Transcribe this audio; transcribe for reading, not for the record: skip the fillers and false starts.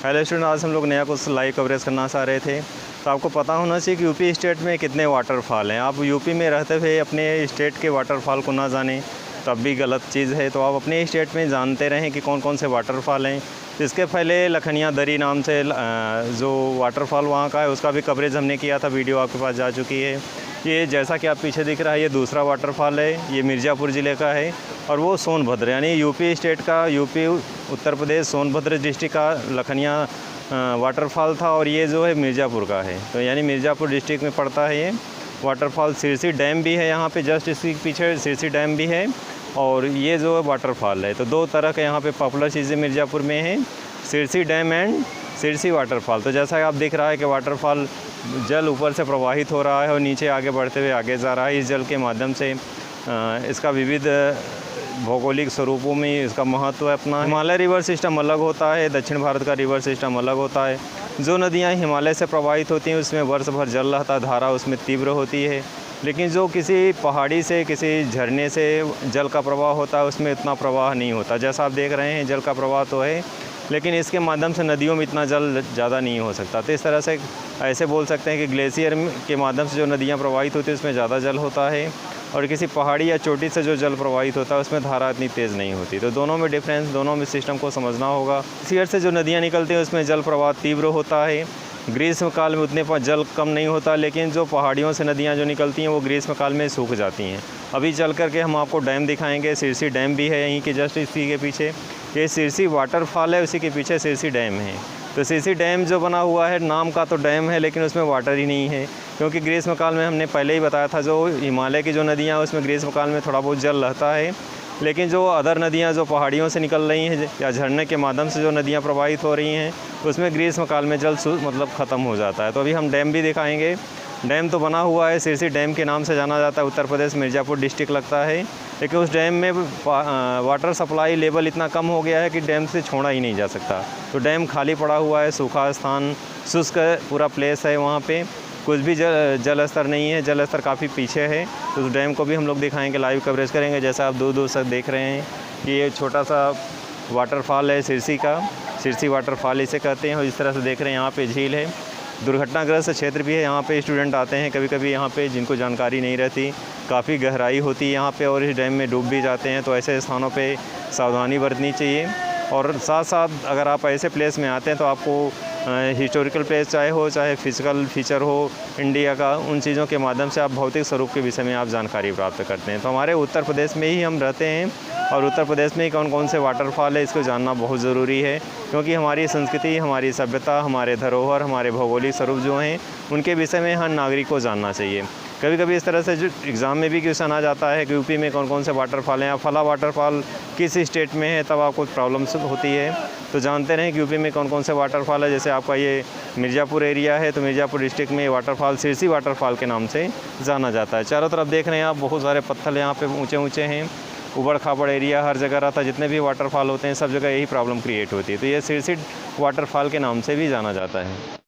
Hello student, आज हम लोग नया कुछ लाइव कवरेज करना चाह रहे थे। तो आपको पता होना चाहिए कि यूपी स्टेट में कितने वाटरफॉल हैं। आप यूपी में रहते हुए अपने स्टेट के वाटरफॉल को ना जानें तब भी गलत चीज़ है। तो आप अपने स्टेट में जानते रहें कि कौन कौन से वाटरफॉल हैं। तो इसके पहले लखनिया दरी नाम से जो वाटरफॉल वहाँ का है उसका भी कवरेज हमने किया था, वीडियो आपके पास जा चुकी है। ये जैसा कि आप पीछे दिख रहा है, ये दूसरा वाटरफॉल है, ये मिर्ज़ापुर ज़िले का है और वो सोनभद्र यानी यूपी स्टेट का, यूपी उत्तर प्रदेश सोनभद्र डिस्ट्रिक्ट का लखनिया वाटरफॉल था और ये जो है मिर्ज़ापुर का है। तो यानी मिर्ज़ापुर डिस्ट्रिक्ट में पड़ता है ये वाटरफॉल। सिरसी डैम भी है यहाँ पे, जस्ट इसके पीछे सिरसी डैम भी है और ये जो है वाटरफॉल है। तो दो तरह के यहाँ पे पॉपुलर चीज़ें मिर्ज़ापुर में हैं, Sirsi dam and Sirsi waterfall. तो जैसा कि आप देख रहा है कि वाटरफॉल जल ऊपर से प्रवाहित हो रहा है और नीचे आगे बढ़ते हुए आगे जा रहा है। इस जल के माध्यम से इसका विविध भौगोलिक स्वरूपों में इसका महत्व है अपना। हिमालय रिवर सिस्टम अलग होता है, दक्षिण भारत का रिवर सिस्टम अलग होता है। जो नदियाँ हिमालय से प्रवाहित होती हैं उसमें वर्ष भर जल रहता है, धारा उसमें तीव्र होती है। लेकिन जो किसी पहाड़ी से, किसी झरने से जल का प्रवाह होता है उसमें इतना प्रवाह नहीं होता। जैसा आप देख रहे हैं जल का प्रवाह तो है, लेकिन इसके माध्यम से नदियों में इतना जल ज़्यादा नहीं हो सकता। तो इस तरह से ऐसे बोल सकते हैं कि ग्लेशियर के माध्यम से जो नदियाँ प्रवाहित होती हैं उसमें ज़्यादा जल होता है और किसी पहाड़ी या चोटी से जो जल प्रवाहित होता है उसमें धारा इतनी तेज़ नहीं होती। तो दोनों में डिफरेंस, दोनों में सिस्टम को समझना होगा। ग्लेशियर से जो नदियाँ निकलती हैं उसमें जल प्रवाह तीव्र होता है, ग्रीष्म काल में उतने पर जल कम नहीं होता। लेकिन जो पहाड़ियों से नदियाँ जो निकलती हैं वो ग्रीष्म काल में सूख जाती हैं। अभी चल करके हम आपको डैम दिखाएंगे, सिरसी डैम भी है यहीं के जस्ट इसी के पीछे। ये सिरसी वाटरफॉल है, उसी के पीछे सिरसी डैम है। तो सिरसी डैम जो बना हुआ है, नाम का तो डैम है लेकिन उसमें वाटर ही नहीं है, क्योंकि ग्रीष्म काल में हमने पहले ही बताया था जो हिमालय की जो नदियाँ हैं उसमें ग्रीष्म काल में थोड़ा बहुत जल रहता है। लेकिन जो अदर नदियाँ जो पहाड़ियों से निकल रही हैं या झरने के माध्यम से जो नदियाँ प्रवाहित हो रही हैं उसमें ग्रीष्म काल में जल मतलब ख़त्म हो जाता है। तो अभी हम डैम भी दिखाएंगे। डैम तो बना हुआ है, सिरसी डैम के नाम से जाना जाता है, उत्तर प्रदेश मिर्ज़ापुर डिस्ट्रिक्ट लगता है। लेकिन उस डैम में वाटर सप्लाई लेवल इतना कम हो गया है कि डैम से छोड़ा ही नहीं जा सकता। तो डैम खाली पड़ा हुआ है, सूखा स्थान, शुष्क पूरा प्लेस है, वहाँ पे कुछ भी जल स्तर नहीं है, जल स्तर काफ़ी पीछे है। तो उस डैम को भी हम लोग दिखाएंगे, लाइव कवरेज करेंगे। जैसा आप दूर दूर से देख रहे हैं कि ये छोटा सा वाटरफॉल है सिरसी का, सिरसी वाटरफॉल इसे कहते हैं। और इस तरह से देख रहे हैं यहाँ पे झील है, दुर्घटनाग्रस्त क्षेत्र भी है। यहाँ पे स्टूडेंट आते हैं कभी कभी यहाँ पे, जिनको जानकारी नहीं रहती, काफ़ी गहराई होती है यहाँ पे और इस डैम में डूब भी जाते हैं। तो ऐसे स्थानों पे सावधानी बरतनी चाहिए। और साथ साथ अगर आप ऐसे प्लेस में आते हैं तो आपको हिस्टोरिकल प्लेस चाहे फिजिकल फीचर हो इंडिया का, उन चीज़ों के माध्यम से आप भौतिक स्वरूप के विषय में आप जानकारी प्राप्त करते हैं। तो हमारे उत्तर प्रदेश में ही हम रहते हैं और उत्तर प्रदेश में ही कौन कौन से वाटरफॉल है इसको जानना बहुत ज़रूरी है, क्योंकि हमारी संस्कृति, हमारी सभ्यता, हमारे धरोहर, हमारे भौगोलिक स्वरूप जो हैं उनके विषय में हर नागरिक को जानना चाहिए। कभी कभी इस तरह से जो एग्ज़ाम में भी क्वेश्चन आ जाता है कि यूपी में कौन कौन से वाटरफॉल हैं या फला वाटरफॉल किस स्टेट में है, तब आपको प्रॉब्लम्स होती है। तो जानते रहें कि यूपी में कौन कौन से वाटरफॉल है। जैसे आपका ये मिर्ज़ापुर एरिया है तो मिर्ज़ापुर डिस्ट्रिक्ट में वाटरफॉल सिरसी वाटरफॉल के नाम से जाना जाता है। चारों तरफ देख रहे हैं आप, बहुत सारे पत्थर यहाँ पे ऊंचे ऊंचे हैं, उबड़ खाबड़ एरिया हर जगह रहता है। जितने भी वाटरफॉल होते हैं सब जगह यही प्रॉब्लम क्रिएट होती है। तो ये सिरसी वाटरफॉल के नाम से भी जाना जाता है।